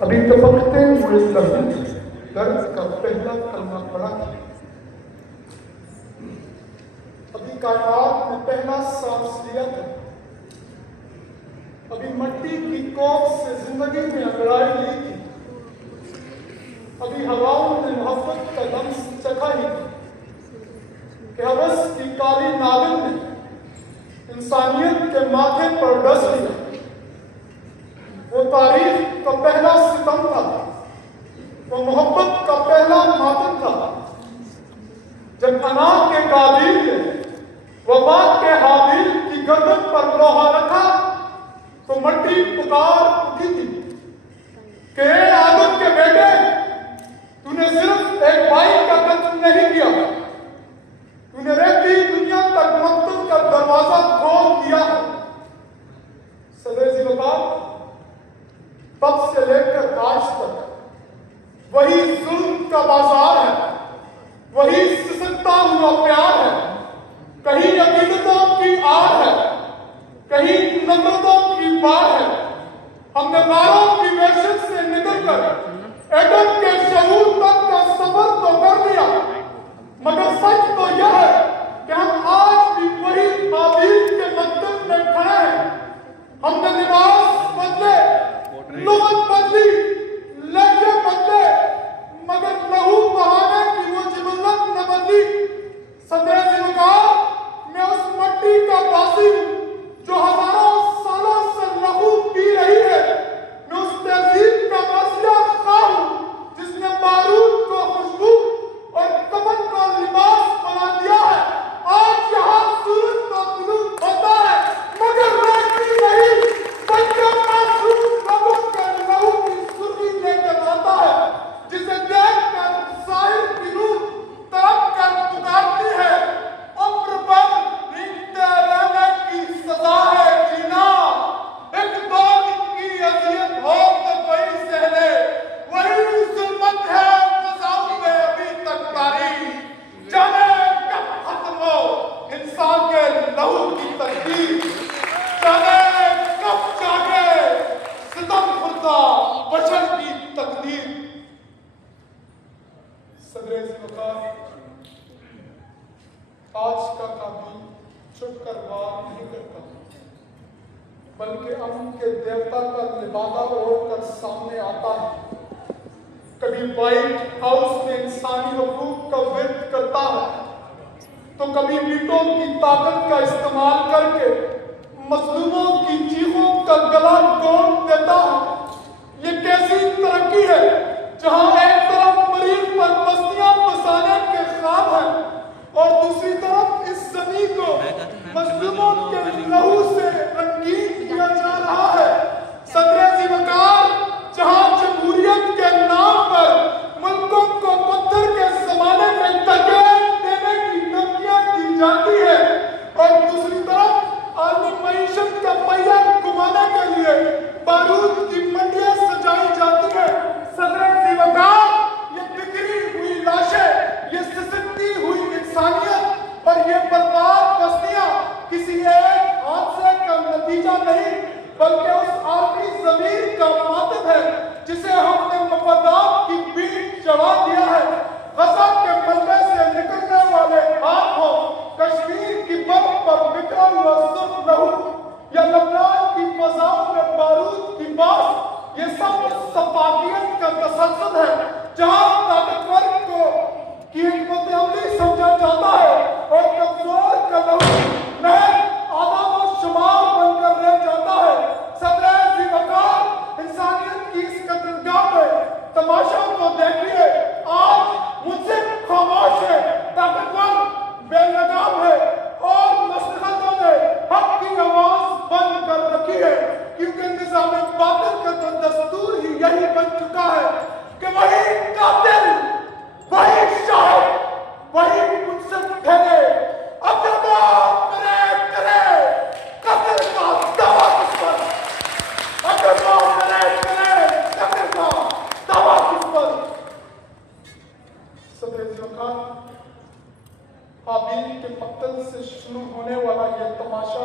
ابھی ٹپکتے ہوئے لہو درد کا پہلا کلمہ پڑھا تھا، ابھی کائنات نے پہلا سانس لیا تھا، ابھی مٹی کی کوکھ سے زندگی میں انگڑائی لی تھی، ابھی ہواؤں نے محبت کا لمس چکھا ہی تھا کہ ہوس کی کالی ناول نے انسانیت کے ماتھے پر ڈس لیا۔ وہ تاریخ کا پہلا ستم تھا، وہ محبت کا پہلا ماتم تھا، جب انا کے قابیل نے وبا کے حابیل کی گردن پر لوہا رکھا تو مٹی پکار اٹھی تھی کہ اے آدم کے بیٹے، تو نے صرف ایک بھائی کا قتل نہیں کیا، تو نے رہتی دنیا تک مقتل کا دروازہ کھول دیا۔ صدر وقار تب سے لے کر آج تک وہی ظلم کا بازار ہے، وہی سسکتا ہوا پیار ہے، کہیں عقیدتوں کی آر ہے، کہیں نفرتوں کی بار ہے۔ ہم نے غاروں کی وحشت سے نکل کر ایٹم کے شعور تک کا سفر تو کر لیا، مگر سچ تو یہ ہے کہ ہم آج بھی وہی حابیل کے مقتل میں کھڑے ہیں۔ ہم نے لباس بدلے، لغت بدلی، لہجے بدلے، مگر لہو بہانے کی وہ جبلت نہ بدلی۔ صدر وقار، میں اس مٹی کا باسی ہوں جو ہزاروں سالوں سے لہو پی رہی ہے، میں اس تہذیب کا مسیح خواہ ہوں جس نے بارود کو خوشبو اور کفن کو لباس بنا دیا ہے۔ آج یہاں سورج تو طلوع ہوتا ہے مگر روشنی نہیں، بلکہ معصوم لوگوں کے لہو کی سرخی لے کر آتا ہے، جسے دیکھ کر ظاہر کی روح تڑپ کر پکارتی ہے، عمر بھر بھیگتے رہنے کی سزا ہے جینا، ایک دو دن کی اذیت ہو تو کوئی سہ لے، وہی ظلمت ہے فضاؤں میں ابھی تک طاری، جانے کب ختم ہو انسان کے لہو کی تقدیر، جانے کب جاگے ستم خوردہ بشر کی تقدیر۔ صدر وقار، آج کا قابل چھپ کر وار نہیں کرتا، بلکہ امن کے دیوتا کا لبادہ اوڑھ کر سامنے آتا ہے۔ کبھی وائٹ ہاؤس میں انسانی حقوق کا ورد کرتا ہے تو کبھی ویٹو کی طاقت کا استعمال کر کے مظلوموں کی چیخوں کا گلا توڑ دیتا ہے۔ یہ کیسی ترقی ہے جہاں ایک طرف مریض پر بستیاں بسانے کے خواب ہیں اور دوسری طرف اس زمین کو مظلوموں کے لہو سے رنگین کیا جا رہا ہے۔ صدر وقار، جہاں جمہوریت کے نام پر ملکوں کو پتھر کے زمانے میں دھکیل دینے کی دھمکیاں دی جاتی ہے اور دوسری طرف عالمی معیشت کا پہیہ گھمانے کے لیے بارود کی منڈیاں سجائی جاتی ہیں۔ صدر وقار، یہ بکھری ہوئی لاشیں، یہ سسکتی ہوئی انسانیت اور یہ برباد بستیاں کسی ایک حادثے کا نتیجہ نہیں بلکہ اس عالمی ضمیر کا ماتم ہے جسے ہم نے مفادات کی پیٹھ چڑھا دیا ہے۔ غزہ کے ملبے سے نکلنے والے ہاتھ ہو، کشمیر کی برف پر بکھرا ہوا سرخ لہو یا لبنان کی فضاؤں میں بارود کی باس، یہ سب سفاکیت کا تسلسل ہے جہاں طاقتور کو کی حکمت عملی سمجھا جاتا ہے اور کمزور کا لہو محض آداب و شمار بن کر رہ جاتا ہے۔ صدر وقار، انسانیت کی اس قتلگاہ میں تماشا کو دیکھیے، آج منصف خاموش ہے، طاقتور بے لگام ہے اور مصلحتوں نے حق کی آواز بند کر رکھی ہے، کیونکہ نظام باطل کا تو دستور ہی یہی بن چکا ہے کہ وہی قاتل، وہی شاہد، وہی منصف ٹھہرے۔ اب کرے قتل کا دعویٰ کس پر؟ اب کرے قتل کا دعویٰ کس پر؟ صدر وقار، حابیل کے قتل سے شروع ہونے والا یہ تماشا